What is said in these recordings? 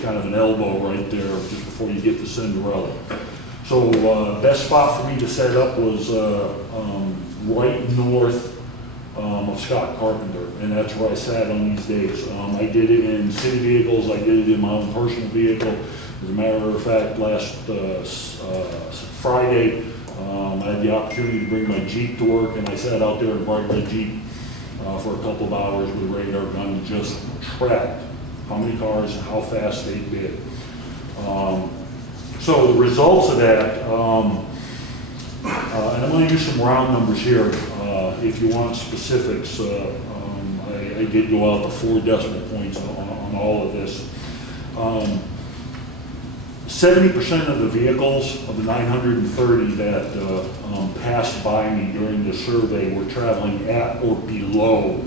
kind of an elbow right there just before you get to Cinderella. So best spot for me to set up was right north of Scott Carpenter, and that's where I sat on these days. I did it in city vehicles, I did it in my own personal vehicle. As a matter of fact, last Friday, I had the opportunity to bring my Jeep to work, and I sat out there and brought my Jeep for a couple of hours with a radar gun and just tracked how many cars and how fast they did. So the results of that, and I'm going to use some round numbers here. If you want specifics, I did go out to 4 decimal points on all of this. 70% of the vehicles of the 930 that passed by me during the survey were traveling at or below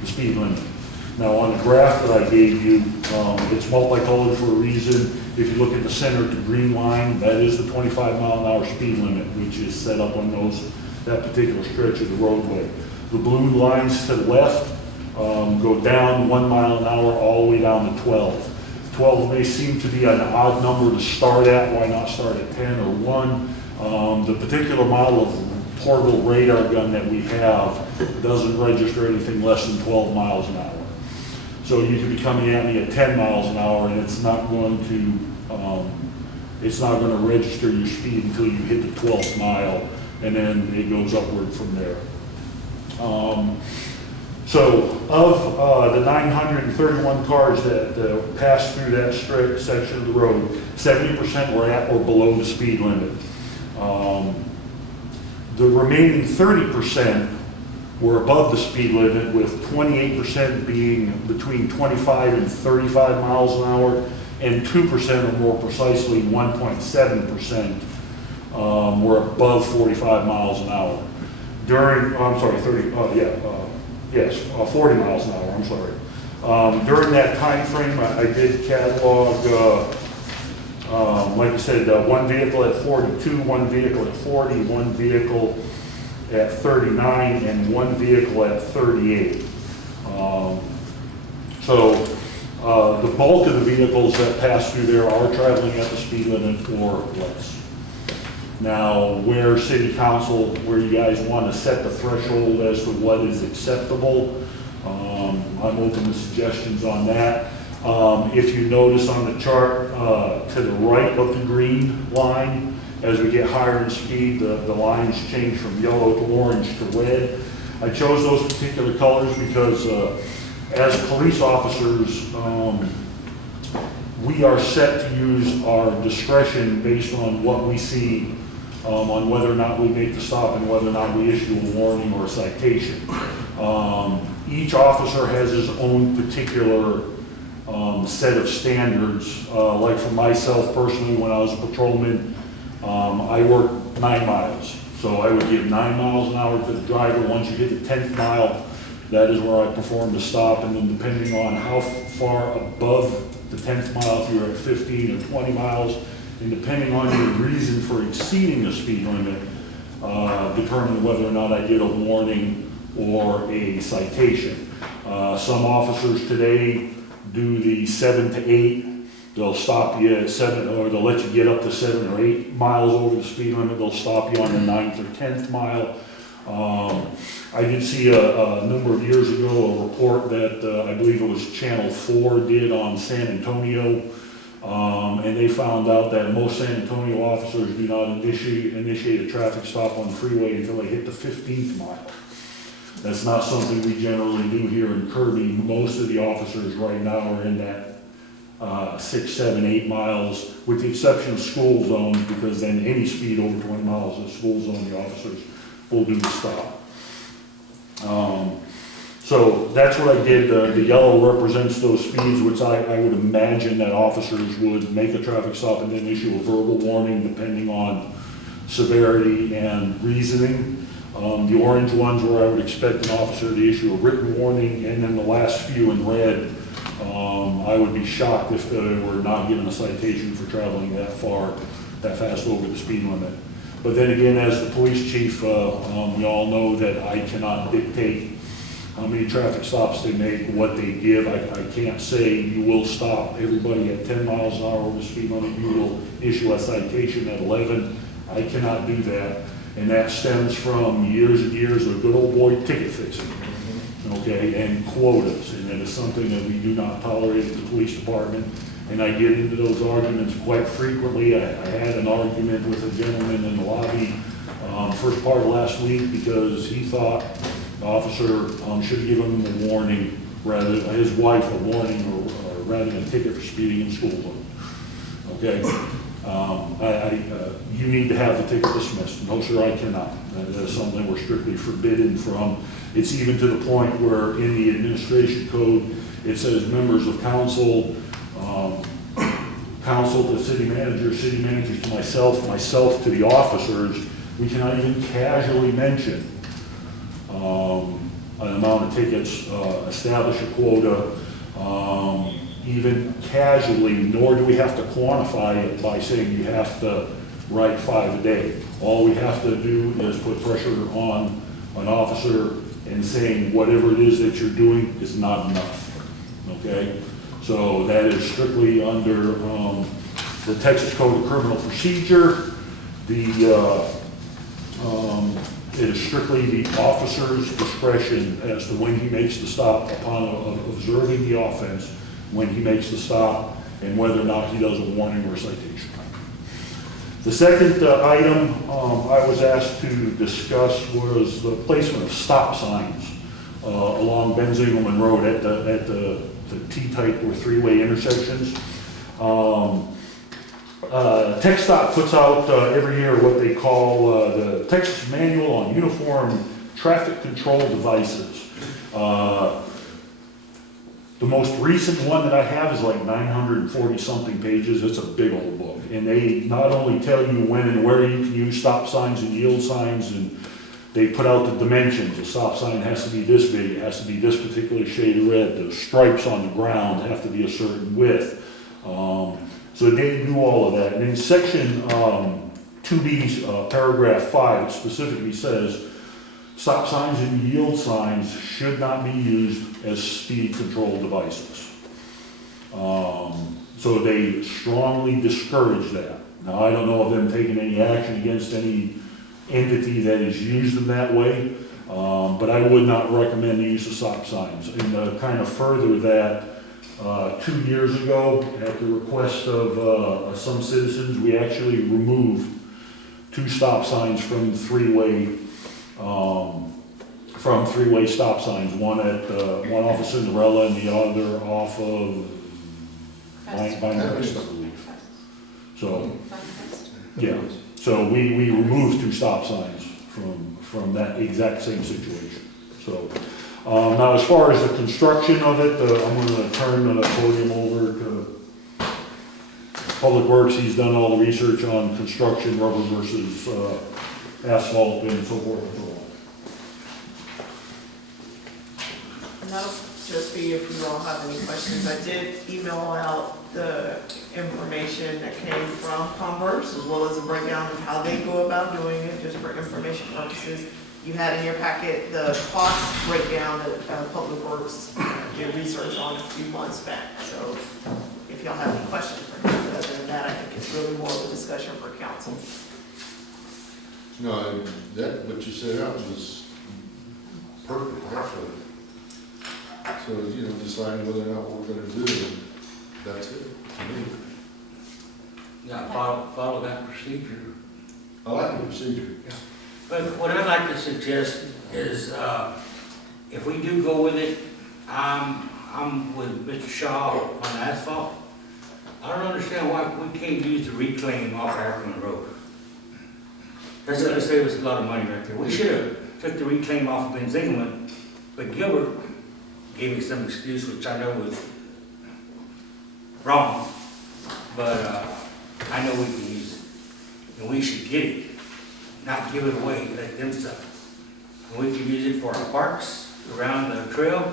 the speed limit. Now on the graph that I gave you, it's multicolored for a reason. If you look at the center, the green line, that is the 25-mile-an-hour speed limit, which is set up on that particular stretch of the roadway. The blue lines to the left go down 1 mile an hour all the way down to 12. 12 may seem to be an odd number to start at. Why not start at 10 or 1? The particular model of portable radar gun that we have doesn't register anything less than 12 miles an hour. So you could be coming at me at 10 miles an hour, and it's not going to register your speed until you hit the 12th mile, and then it goes upward from there. So of the 931 cars that passed through that section of the road, 70% were at or below the speed limit. The remaining 30% were above the speed limit, with 28% being between 25 and 35 miles an hour, and 2%, or more precisely 1.7%, were above 45 miles an hour. During, I'm sorry, 40 miles an hour, I'm sorry. During that time frame, I did catalog, like I said, one vehicle at 42, one vehicle at 40, one vehicle at 39, and one vehicle at 38. The bulk of the vehicles that pass through there are traveling at the speed limit or less. Now, where City Council, where you guys want to set the threshold as to what is acceptable, I'm open to suggestions on that. If you notice on the chart to the right of the green line, as we get higher in speed, the lines change from yellow to orange to red. I chose those particular colors because as police officers, we are set to use our discretion based on what we see, on whether or not we make the stop and whether or not we issue a warning or a citation. Each officer has his own particular set of standards. Like for myself personally, when I was a patrolman, I worked 9 miles. So I would give 9 miles an hour to the driver. Once you hit the 10th mile, that is where I performed the stop, and then depending on how far above the 10th mile, if you're at 15 or 20 miles, and depending on your reason for exceeding the speed limit, determine whether or not I get a warning or a citation. Some officers today do the 7 to 8. They'll stop you at 7, or they'll let you get up to 7 or 8 miles over the speed limit. They'll stop you on the 9th or 10th mile. I did see a number of years ago a report that I believe it was Channel 4 did on San Antonio, and they found out that most San Antonio officers do not initiate a traffic stop on the freeway until they hit the 15th mile. That's not something we generally do here in Kirby. Most of the officers right now are in that 6, 7, 8 miles, with the exception of school zones, because then any speed over 20 miles in a school zone, the officers will do the stop. So that's what I did. The yellow represents those speeds, which I would imagine that officers would make a traffic stop and then issue a verbal warning depending on severity and reasoning. The orange ones where I would expect an officer to issue a written warning, and then the last few in red, I would be shocked if they were not given a citation for traveling that fast over the speed limit. But then again, as the police chief, we all know that I cannot dictate how many traffic stops they make, what they give. I can't say you will stop everybody at 10 miles an hour over the speed limit, you will issue a citation at 11. I cannot do that. And that stems from years and years of good old boy ticket fixing, okay, and quotas. And that is something that we do not tolerate at the police department. And I get into those arguments quite frequently. I had an argument with a gentleman in the lobby first part of last week because he thought the officer should have given him a warning, rather his wife a warning, or rather than a ticket for speeding in school zone. Okay, you need to have the ticket dismissed. No, sir, I cannot. That is something we're strictly forbidden from. It's even to the point where in the administration code it says members of council. Council to city managers to myself to the officers, we cannot even casually mention an amount of tickets, establish a quota, even casually, nor do we have to quantify it by saying you have to write 5 a day. All we have to do is put pressure on an officer and saying whatever it is that you're doing is not enough, okay? So that is strictly under the Texas Code of Criminal Procedure. It is strictly the officer's discretion as to when he makes the stop upon observing the offense, when he makes the stop, and whether or not he does a warning or a citation. The second item I was asked to discuss was the placement of stop signs along Ben Zingelman Road at the T-type or three-way intersections. TxDOT puts out every year what they call the Texas Manual on Uniform Traffic Control Devices. The most recent one that I have is like 940 something pages. It's a big old book. And they not only tell you when and where you can use stop signs and yield signs, and they put out the dimensions. A stop sign has to be this big, it has to be this particular shade of red. The stripes on the ground have to be a certain width. So they do all of that. And in section 2B's paragraph 5, it specifically says, stop signs and yield signs should not be used as speed control devices. So they strongly discourage that. Now, I don't know of them taking any action against any entity that is used in that way, but I would not recommend the use of stop signs. And to kind of further that, 2 years ago, at the request of some citizens, we actually removed 2 stop signs from three-way stop signs. One off of Cinderella and the other off of Vine, I believe. So, yeah. So we removed 2 stop signs from that exact same situation. So now, as far as the construction of it, I'm going to turn the podium over to Public Works. He's done all the research on construction, rubber versus asphalt, and so forth and so on. No, just be if you all have any questions. I did email out the information that came from Converse, as well as a breakdown of how they go about doing it, just for information purposes. You had in your packet the cost breakdown that Public Works did research on a few months back. So if y'all have any questions for me, other than that, I think it's really more of a discussion for council. No, that, what you said out was perfect, actually. So, you know, deciding whether or not what we're gonna do, that's it, to me. Yeah, follow that procedure. I like the procedure. Yeah. But what I'd like to suggest is, if we do go with it, I'm with Mr. Shaw on asphalt. I don't understand why we can't use the reclaim off African Road. That's gonna save us a lot of money right there. We should have took the reclaim off of Ben Zingelman, but Gilbert gave me some excuse, which I know was wrong, but I know we can use it, and we should get it, not give it away, let them sell it. And we can use it for our parks, around the trail,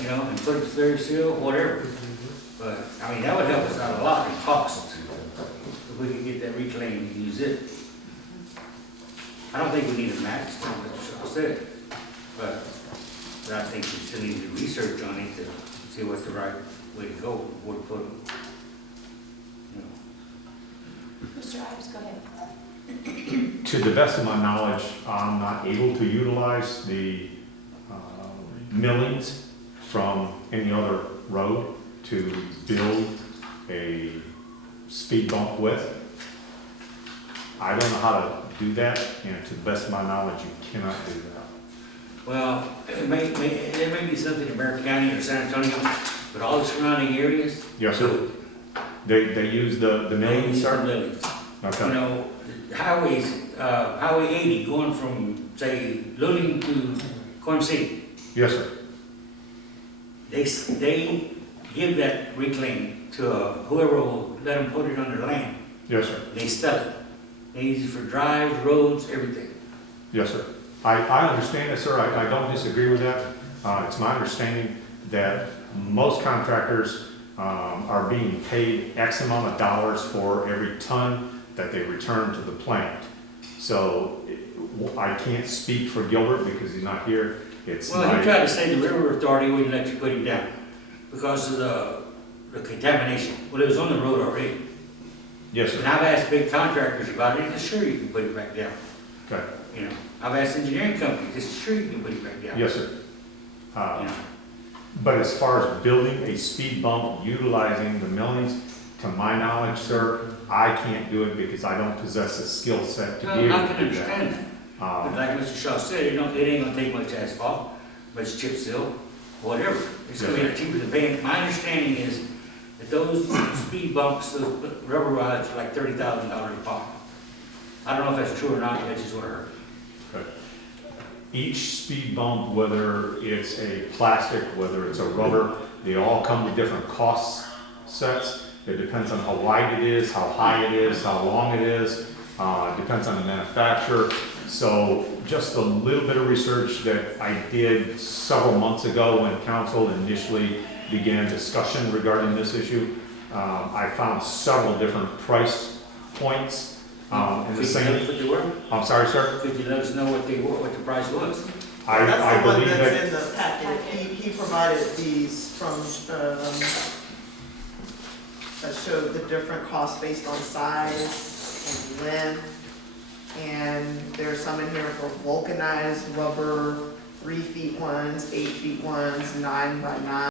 you know, and put it there, seal, whatever. But, I mean, that would help us out a lot in cost, if we could get that reclaim and use it. I don't think we need a match, like Shaw said, but But I think we still need to research on it to see what's the right way to go, where to put them. You know. Mr. Ives, go ahead. To the best of my knowledge, I'm not able to utilize the millings from any other road to build a speed bump with. I don't know how to do that, and to the best of my knowledge, you cannot do that. Well, there may be something in Bear County or San Antonio, but all the surrounding areas. Yes, sir. They use the millings, sir? Lilies. You Okay, know, highways, Highway 80 going from, say, Luling to Corn City. yes, sir. They give that reclaim to whoever will let them put it on their land. Yes, sir. They sell it. They use it for drives, roads, everything. Yes, sir. I understand it, sir. I don't disagree with that. It's my understanding that most contractors are being paid X amount of dollars for every ton that they return to the plant. So I can't speak for Gilbert because he's not here. It's Well, he my, tried to say the river authority wouldn't let you put him down because of the contamination. Well, it was on the road already. yes, And sir. I've asked big contractors about it, and sure you can put it back down. Okay, You know, I've asked engineering companies, it's sure you can put it back down. yes, sir. You know, But as far as building a speed bump utilizing the millings, to my knowledge, sir, I can't do it because I don't possess the skill set to be well, able I to can do that. understand that. But like Mr. Shaw said, it ain't gonna take much asphalt, much chip seal, whatever. It's gonna be cheaper than paying. My understanding is that those speed bumps, those rubber rods are like $30,000 a pop. I don't know if that's true or not, that's just what I heard. Okay. Each speed bump, whether it's a plastic, whether it's a rubber, they all come with different cost sets. It depends on how wide it is, how high it is, how long it is. It depends on the manufacturer. So just a little bit of research that I did several months ago when council initially began discussion regarding this issue. I found several different price points. And the Could you tell us same, what they were? I'm sorry, sir? Could you let us know what they were, what the price was? I That's the one believe that's that, in the packet. He provided these from, that showed the different costs based on size and length. And there's some in here for vulcanized rubber, 3 feet ones, 8 feet ones, 9 by 9.